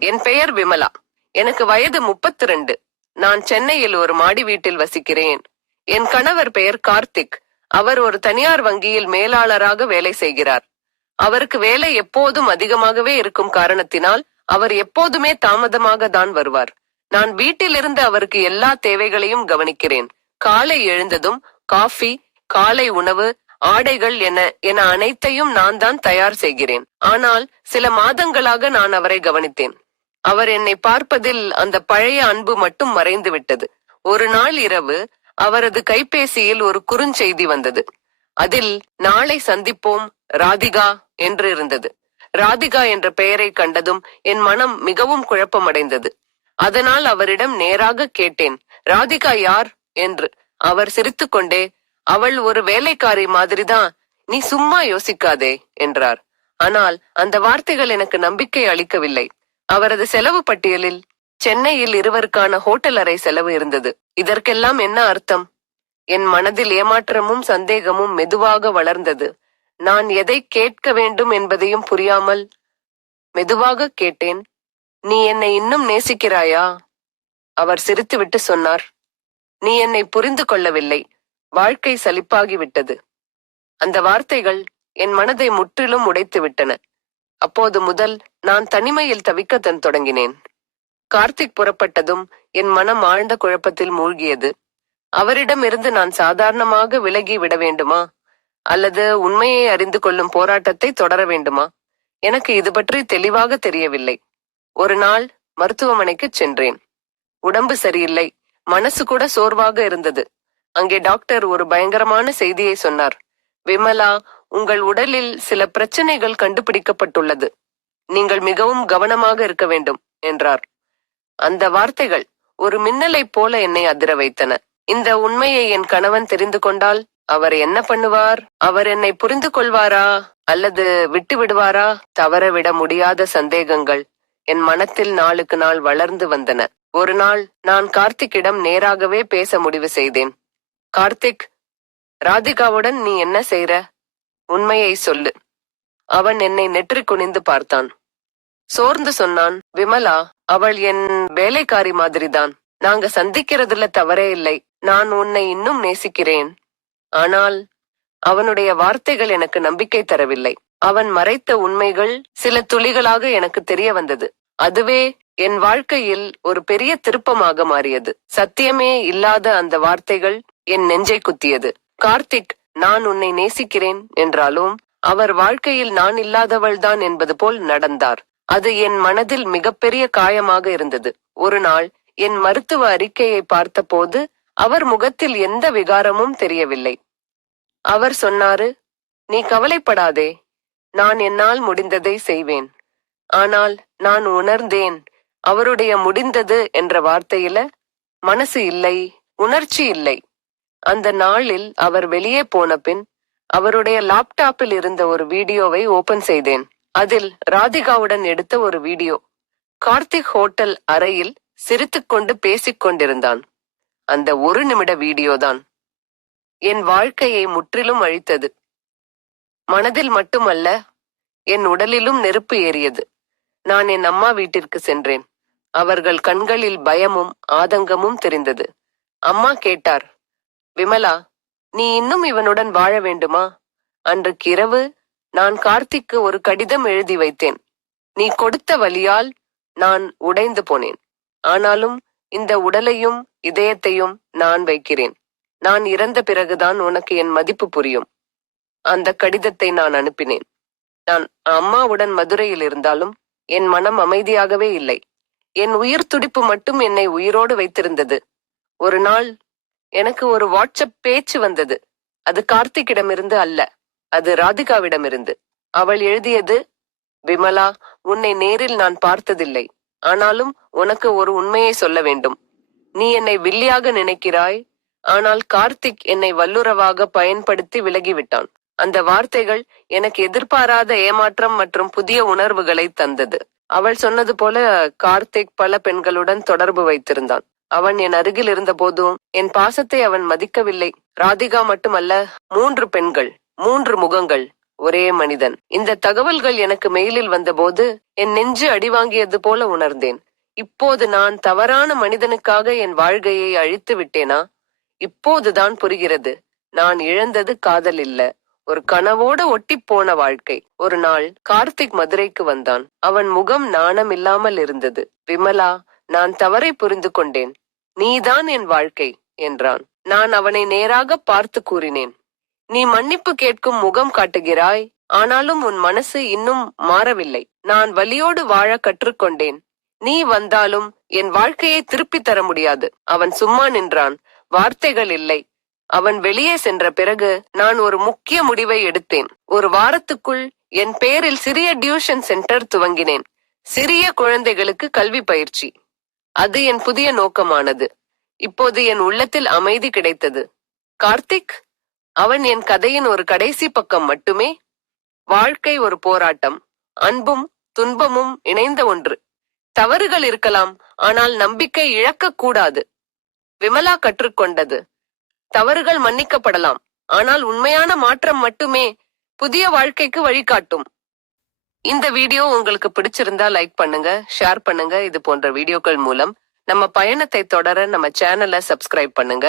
என் பெயர் விமலா. எனக்கு வயது முப்பத்தி ரெண்டு நான் சென்னையில் ஒரு மாடி வீட்டில் வசிக்கிறேன். என் கணவர் பெயர் கார்த்திக். அவர் ஒரு தனியார் வங்கியில் மேலாளராக வேலை செய்கிறார். அவருக்கு வேலை எப்போதும் அதிகமாகவே இருக்கும் காரணத்தினால் அவர் எப்போதுமே தாமதமாக தான் வருவார். நான் வீட்டிலிருந்து அவருக்கு எல்லா தேவைகளையும் கவனிக்கிறேன். காலை எழுந்ததும் காஃபி காலை உணவு ஆடைகள் என என அனைத்தையும் நான் தான் தயார் செய்கிறேன். ஆனால் சில மாதங்களாக நான் அவரை கவனித்தேன். அவர் என்னை பார்ப்பதில் அந்த பழைய அன்பு மட்டும் மறைந்துவிட்டது. ஒரு நாள் இரவு அவரது கைபேசியில் ஒரு குறுஞ்செய்தி வந்தது. அதில் நாளை சந்திப்போம் ராதிகா என்று இருந்தது. ராதிகா என்ற பெயரை கண்டதும் என் மனம் மிகவும் குழப்பமடைந்தது. அதனால் அவரிடம் நேராக கேட்டேன் ராதிகா யார்? என்று. அவர் சிரித்துக்கொண்டே அவள் ஒரு வேலைக்காரி மாதிரிதான் நீ சும்மா யோசிக்காதே என்றார். ஆனால் அந்த வார்த்தைகள் எனக்கு நம்பிக்கை அளிக்கவில்லை. அவரது செலவு பட்டியலில் சென்னையில் இருவருக்கான ஹோட்டல் அறை செலவு இருந்தது. இதற்கெல்லாம் என்ன அர்த்தம்? என் மனதில் ஏமாற்றமும் சந்தேகமும் மெதுவாக வளர்ந்தது. நான் எதை கேட்க வேண்டும் என்பதையும் புரியாமல் மெதுவாக கேட்டேன். நீ என்னை இன்னும் நேசிக்கிறாயா? அவர் சிரித்துவிட்டு சொன்னார். நீ என்னை புரிந்து கொள்ளவில்லை. வாழ்க்கை சலிப்பாகிவிட்டது. அந்த வார்த்தைகள் என் மனதை முற்றிலும் உடைத்து விட்டன அப்போது முதல் நான் தனிமையில் தவிக்க தன் தொடங்கினேன். கார்த்திக் புறப்பட்டதும் என் மனம் ஆழ்ந்த குழப்பத்தில் மூழ்கியது. அவரிடமிருந்து நான் சாதாரணமாக விலகி விட வேண்டுமா? அல்லது உண்மையை அறிந்து கொள்ளும் போராட்டத்தை தொடர வேண்டுமா? எனக்கு இது பற்றி தெளிவாக தெரியவில்லை. ஒரு நாள் மருத்துவமனைக்கு சென்றேன். உடம்பு சரியில்லை. மனசு கூட சோர்வாக இருந்தது. அங்கே டாக்டர் ஒரு பயங்கரமான செய்தியை சொன்னார். விமலா உங்கள் உடலில் சில பிரச்சனைகள் கண்டுபிடிக்கப்பட்டுள்ளது. நீங்கள் மிகவும் கவனமாக இருக்க வேண்டும் என்றார். அந்த வார்த்தைகள் ஒரு மின்னலைப் போல என்னை அதிர வைத்தன. இந்த உண்மையை என் கணவன் தெரிந்து கொண்டால் அவர் என்ன பண்ணுவார்? அவர் என்னை புரிந்து கொள்வாரா? அல்லது விட்டு விடுவாரா? தவற விட முடியாத சந்தேகங்கள் என் மனத்தில் நாளுக்கு நாள் வளர்ந்து வந்தன. ஒரு நாள் நான் கார்த்திக்கிடம் நேராகவே பேச முடிவு செய்தேன். கார்த்திக் ராதிகாவுடன் நீ என்ன செய்ற? உண்மையை சொல்லு. அவன் என்னை நெற்றி குனிந்து பார்த்தான். சோர்ந்து சொன்னான் விமலா அவள் என் வேலைக்காரி மாதிரிதான். நாங்க சந்திக்கிறதுல தவறே இல்லை. நான் உன்னை இன்னும் நேசிக்கிறேன். ஆனால் அவனுடைய வார்த்தைகள் எனக்கு நம்பிக்கை தரவில்லை. அவன் மறைத்த உண்மைகள் சில துளிகளாக எனக்கு தெரிய வந்தது. அதுவே என் வாழ்க்கையில் ஒரு பெரிய திருப்பமாக மாறியது. சத்தியமே இல்லாத அந்த வார்த்தைகள் என் நெஞ்சை குத்தியது. கார்த்திக் நான் உன்னை நேசிக்கிறேன் என்றாலும் அவர் வாழ்க்கையில் நான் இல்லாதவள்தான் என்பது போல் நடந்தார். அது என் மனதில் மிகப்பெரிய காயமாக இருந்தது. ஒரு நாள் என் மருத்துவ அறிக்கையை பார்த்தபோது அவர் முகத்தில் எந்த விகாரமும் தெரியவில்லை. அவர் சொன்னாரு நீ கவலைப்படாதே நான் என்னால் முடிந்ததை செய்வேன். ஆனால் நான் உணர்ந்தேன் அவருடைய முடிந்தது என்ற வார்த்தையில மனசு இல்லை உணர்ச்சி இல்லை. அந்த நாளில் அவர் வெளியே போன பின் அவருடைய லேப்டாப்பில் இருந்த ஒரு வீடியோவை ஓபன் செய்தேன். அதில் ராதிகாவுடன் எடுத்த ஒரு வீடியோ. கார்த்திக் ஹோட்டல் அறையில் சிரித்துக்கொண்டு பேசிக் கொண்டிருந்தான். அந்த ஒரு நிமிட வீடியோதான் என் வாழ்க்கையை முற்றிலும் அழித்தது. மனதில் மட்டுமல்ல என் உடலிலும் நெருப்பு ஏறியது. நான் என் அம்மா வீட்டிற்கு சென்றேன். அவர்கள் கண்களில் பயமும் ஆதங்கமும் தெரிந்தது. அம்மா கேட்டார் விமலா நீ இன்னும் இவனுடன் வாழ வேண்டுமா? அன்று கிரவு நான் கார்த்திக்கு ஒரு கடிதம் எழுதி வைத்தேன். நீ கொடுத்த வழியால் நான் உடைந்து போனேன். ஆனாலும் இந்த உடலையும் இதயத்தையும் நான் வைக்கிறேன். நான் இறந்த பிறகுதான் உனக்கு என் மதிப்பு புரியும். அந்த கடிதத்தை நான் அனுப்பினேன். நான் அம்மாவுடன் மதுரையில் இருந்தாலும் என் மனம் அமைதியாகவே இல்லை. என் உயிர் துடிப்பு மட்டும் என்னை உயிரோடு வைத்திருந்தது. ஒரு நாள் எனக்கு ஒரு வாட்ஸ்அப் பேச்சு வந்தது. அது கார்த்திக்கிடமிருந்து அல்ல அது ராதிகாவிடமிருந்து. அவள் எழுதியது விமலா உன்னை நேரில் நான் பார்த்ததில்லை. ஆனாலும் உனக்கு ஒரு உண்மையை சொல்ல வேண்டும். நீ என்னை வில்லியாக நினைக்கிறாய் ஆனால் கார்த்திக் என்னை வல்லுறவாக பயன்படுத்தி விலகிவிட்டான். அந்த வார்த்தைகள் எனக்கு எதிர்பாராத ஏமாற்றம் மற்றும் புதிய உணர்வுகளை தந்தது. அவள் சொன்னது போல கார்த்திக் பல பெண்களுடன் தொடர்பு வைத்திருந்தான். அவன் என் அருகில் இருந்த போதும் என் பாசத்தை அவன் மதிக்கவில்லை. ராதிகா மட்டுமல்ல மூன்று பெண்கள் மூன்று முகங்கள் ஒரே மனிதன். இந்த தகவல்கள் எனக்கு மெயிலில் வந்தபோது என் நெஞ்சு அடிவாங்கியது போல உணர்ந்தேன். இப்போது நான் தவறான மனிதனுக்காக என் வாழ்க்கையை அழித்து விட்டேனா? இப்போதுதான் புரிகிறது. நான் இழந்தது காதல் இல்ல. ஒரு கனவோட ஒட்டிப் போன வாழ்க்கை. ஒரு நாள் கார்த்திக் மதுரைக்கு வந்தான். அவன் முகம் நாணம் இல்லாமல் இருந்தது. விமலா நான் தவறை புரிந்து கொண்டேன் நீதான் என் வாழ்க்கை என்றான். நான் அவனை நேராக பார்த்து கூறினேன். நீ மன்னிப்பு கேட்கும் முகம் காட்டுகிறாய் ஆனாலும் உன் மனசு இன்னும் மாறவில்லை. நான் வலியோடு வாழ கற்றுக்கொண்டேன். நீ வந்தாலும் என் வாழ்க்கையை திருப்பித் தர முடியாது. அவன் சும்மா நின்றான். வார்த்தைகள் இல்லை. அவன் வெளியே சென்ற பிறகு நான் ஒரு முக்கிய முடிவை எடுத்தேன். ஒரு வாரத்துக்குள் என் பேரில் சிறிய டியூஷன் சென்டர் துவங்கினேன். சிறிய குழந்தைகளுக்கு கல்வி பயிற்சி. அது என் புதிய நோக்கமானது. இப்போது என் உள்ளத்தில் அமைதி கிடைத்தது. கார்த்திக் அவன் என் கதையின் ஒரு கடைசி பக்கம் மட்டுமே. வாழ்க்கை ஒரு போராட்டம். அன்பும் துன்பமும் இணைந்த ஒன்று. தவறுகள் இருக்கலாம் ஆனால் நம்பிக்கை இழக்கக்கூடாது விமலா கற்றுக்கொண்டது. தவறுகள் மன்னிக்கப்படலாம் ஆனால் உண்மையான மாற்றம் மட்டுமே புதிய வாழ்க்கைக்கு வழிகாட்டும். இந்த வீடியோ உங்களுக்கு பிடிச்சிருந்தா லைக் பண்ணுங்க ஷேர் பண்ணுங்க. இது போன்ற வீடியோக்கள் மூலம் நம்ம பயணத்தை தொடர நம்ம சேனலை சப்ஸ்கிரைப் பண்ணுங்க.